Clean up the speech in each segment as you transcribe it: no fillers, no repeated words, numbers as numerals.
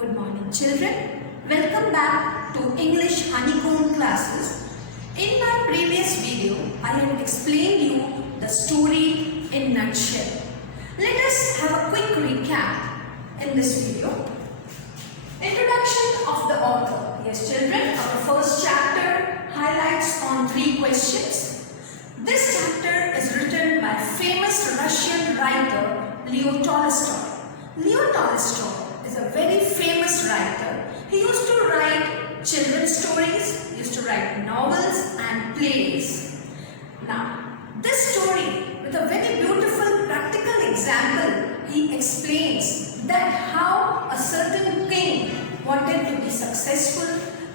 Good morning, children. Welcome back to English Honeycomb classes. In my previous video, I have explained you the story in nutshell. Let us have a quick recap in this video. Introduction of the author. Yes, children, our first chapter highlights on 3 questions. This chapter is written by famous Russian writer Leo Tolstoy. Leo Tolstoy is a very famous writer. He used to write children's stories, used to write novels and plays. Now, this story with a very beautiful practical example, he explains that how a certain king wanted to be successful,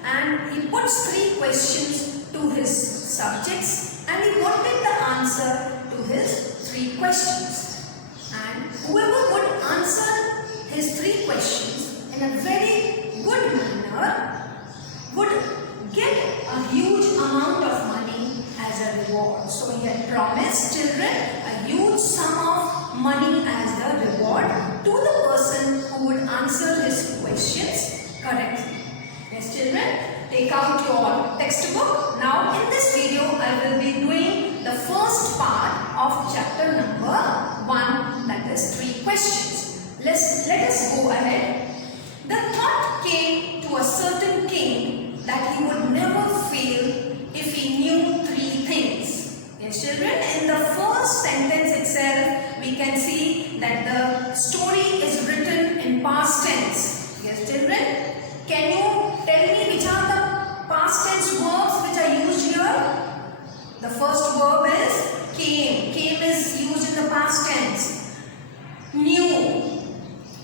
and he puts 3 questions to his subjects and he wanted the answer to his 3 questions. And whoever would answer his 3 questions in a very good manner would get a huge amount of money as a reward. So he had promised children a huge sum of money as the reward to the person who would answer his questions correctly. Yes, children, take out your textbook. Now in this video I will be doing the first part of chapter number 1, that is 3 questions. Let us go ahead. The thought came to a certain king that he would never fail if he knew 3 things. Yes, children, in the first sentence itself, we can see that the story is written in past tense. Yes, children, can you tell me which are the past tense verbs which are used here? The first verb is came. Came is used in the past tense. Knew.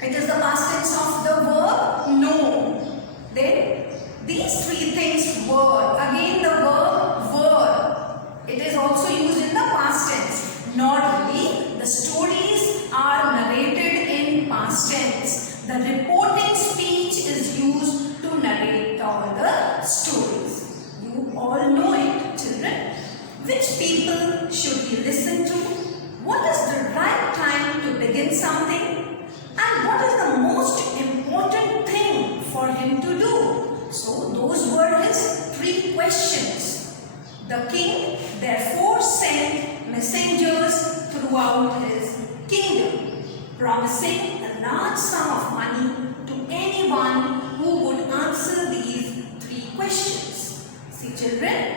It is the past tense of the verb know. Then these 3 things were. Again the verb were. It is also used in the past tense. Not only the stories are narrated in past tense. The reporting speech is used to narrate all the stories. You all know it, children. Which people should we listen to? What is the right time to begin something? And what is the most important thing for him to do? So those were his 3 questions. The king therefore sent messengers throughout his kingdom, promising a large sum of money to anyone who would answer these 3 questions. See, children,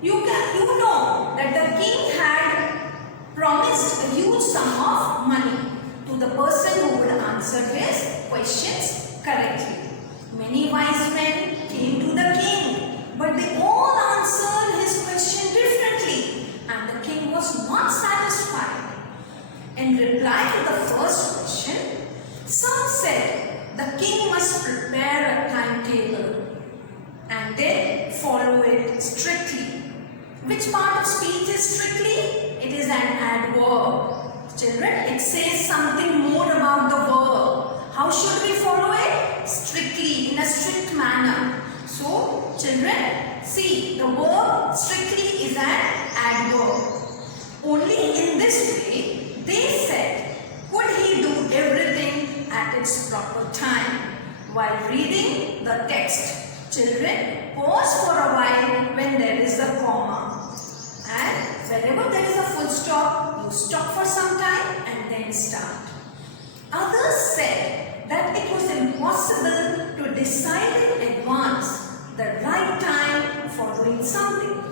you know that the king had promised a huge sum of money to the person who would answer his questions correctly. Many wise men came to the king, but they all answered his question differently, and the king was not satisfied. In reply to the first question, some said the king must prepare a timetable and then follow it strictly. Which part of speech is strictly? It is an adverb. Children, it says something more about the verb. How should we follow it? Strictly, in a strict manner. So, children, see, the verb strictly is an adverb. Only in this way, they said, could he do everything at its proper time? While reading the text, children, pause for a while when there is a comma. And wherever there is a full stop, you stop for some time and then start. Others said that it was impossible to decide in advance the right time for doing something.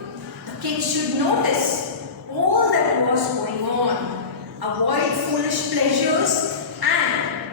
The king should notice all that was going on, avoid foolish pleasures, and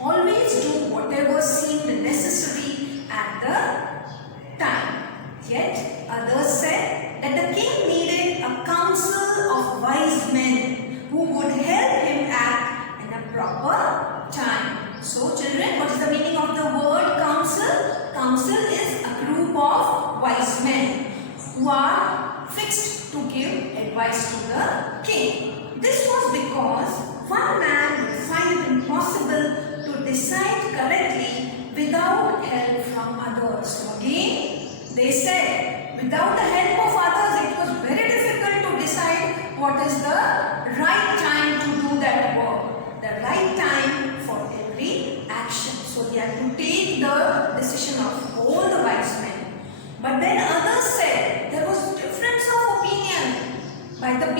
always do whatever seemed necessary at the time. Yet others said that the king needed a council of wise men who would help him act in a proper time. So children, what is the meaning of the word council? Council is a group of wise men who are fixed to give advice to the king. This was because one man would find it impossible to decide correctly without help from others. So again, they said without the help of others it was very difficult to decide what is the right time to do that work, the right time for every action.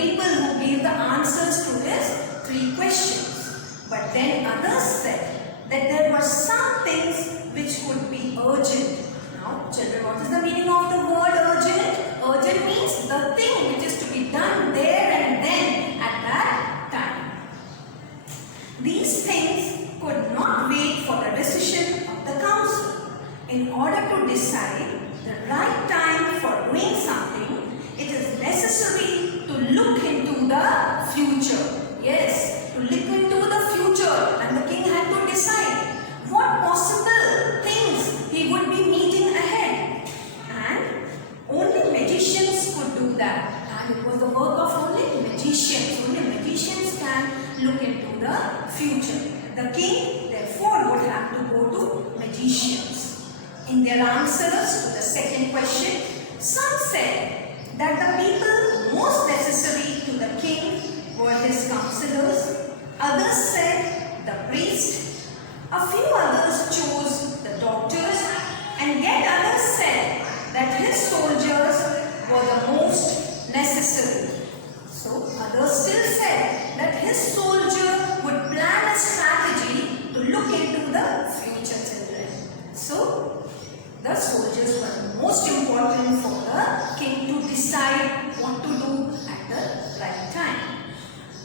people who gave the answers to his 3 questions. But then others said that there were some things which could be urgent. Now, children, what is the meaning of the word urgent? Urgent means the thing which is to be done there and then at that time. These things could not wait for the decision of the council. In order to decide the right time for doing something, it is necessary to look into the future. Yes, to look into the future, and the king had to decide what possible things he would be meeting ahead. And only magicians could do that. And it was the work of only magicians. Only magicians can look into the future. The king, therefore, would have to go to magicians. In their answers to the second question, some said that the people most necessary to the king were his counselors. Others said the priest. A few others chose the doctors, and yet others said that his soldiers were the most necessary. So others still said that his soldier would plan a strategy to look into the future, children. So the soldiers were most important for the king to decide what to do at the right time.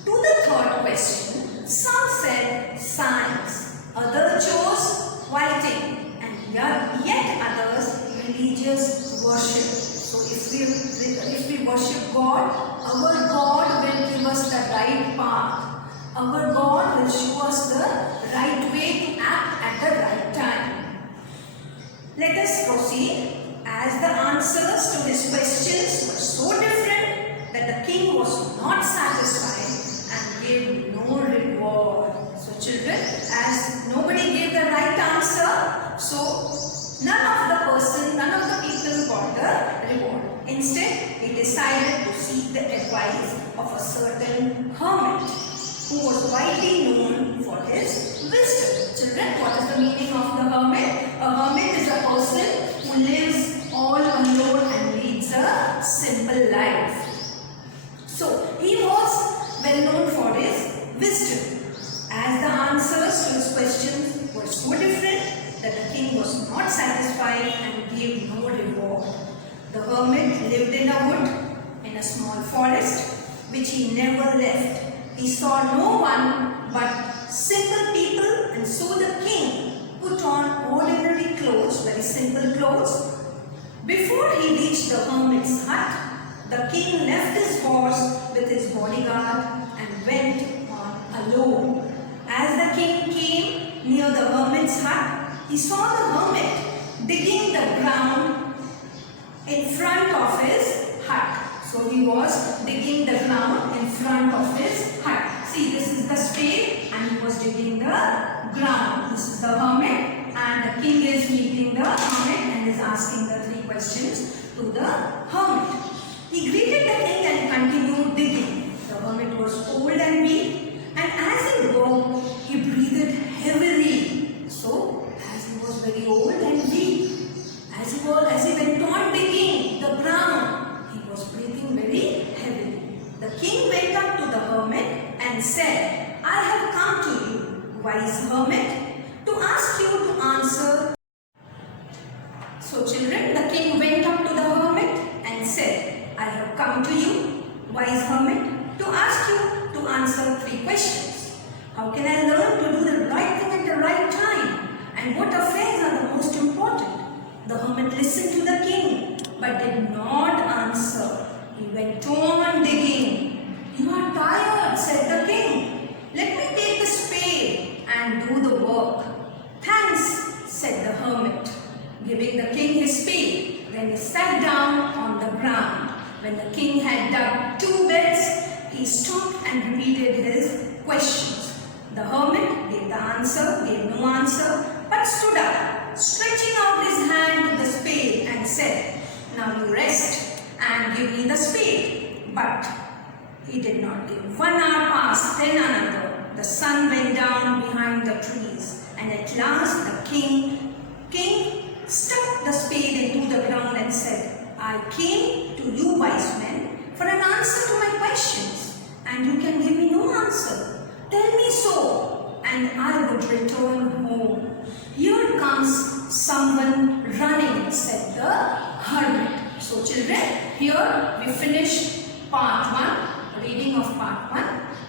To the third question, some said science, others chose writing, and yet others religious worship. So if we worship God, our God will give us the right path. Our God will show us the right way to act at the right time. Let us proceed. As the answers to his questions were so different that the king was not satisfied and gave no reward. So children, as nobody gave the right answer, so none of the people got the reward. Instead, he decided to seek the advice of a certain hermit who was widely known for his wisdom. Children, what is the meaning of the hermit? A hermit is a person who lives all alone and leads a simple life. So, he was well known for his wisdom. As the answers to his questions were so different that the king was not satisfied and gave no reward. The hermit lived in a wood, in a small forest, which he never left. He saw no one but simple people, and so the king put on ordinary clothes, very simple clothes. Before he reached the hermit's hut, the king left his horse with his bodyguard and went on alone. As the king came near the hermit's hut, he saw the hermit digging the ground in front of his hut. So he was digging the ground in front of his hut. See, this is the spade and he was digging the ground. This is the hermit and the king is meeting the hermit and is asking the 3 questions to the hermit. He greeted the king and continued digging. The hermit was old and weak, and as he worked, he breathed heavily. So, as he was very old and weak, as he went on digging the ground, he was breathing very heavily. The king went up to the hermit and said, I have come to you, wise hermit, to ask you to answer. So children, the king went up to the hermit and said, I have come to you, wise hermit, to ask you to answer 3 questions. How can I learn to do the right thing at the right time? And what affairs are the most important? The hermit listened to the king, but did not answer. He went on digging. You are tired, said the king. Let me take the spade and do the work. Thanks, said the hermit, giving the king his spade. Then he sat down on the ground. When the king had dug 2 beds, he stopped and repeated his questions. The hermit gave no answer, but stood up, stretching out his hand to the spade and said, Now you rest and give me the spade. But he did not give. 1 hour passed, then another. The sun went down behind the trees, and at last the king stuck the spade into the ground and said, I came to you, wise men, for an answer to my questions, and you can give me no answer. Tell me so, and I would return home. Here comes someone running, said the hermit. So children, here we finish part 1, reading of part 1,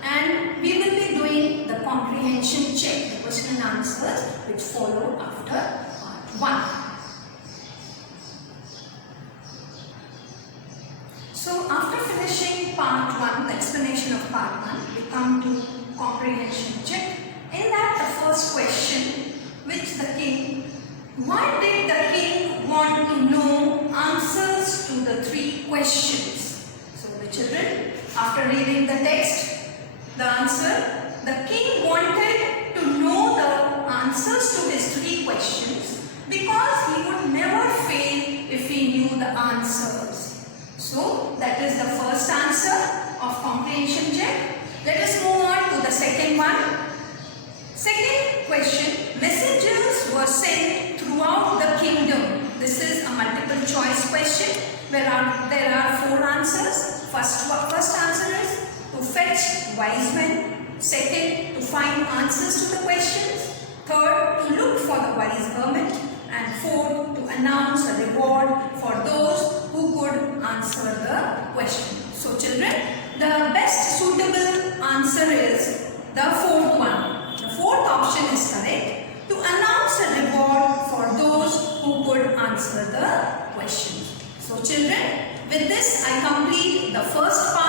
and we will be doing the comprehension check, the question and answers which follow after part 1. So after finishing part 1, the explanation of part 1, we come to comprehension check. In that, the first question, which the king, why did the king want to know answers to the 3 questions? So the children, after reading the text, the answer, the king wanted to know the answers to his 3 questions because he would never fail if he knew the answers. So that is the first answer of comprehension check. Let us move on to the second one. Second question, messengers were sent throughout the kingdom. This is a multiple choice question where there are 4 answers. First answer is to fetch wise men. Second, to find answers to the questions. Third, to look for the wise hermit. And fourth, to announce a reward for those who could answer the question. So children, the best suitable answer is the 4th one. The 4th option is correct. To announce a reward for those who could answer the question. So children, with this I complete the first part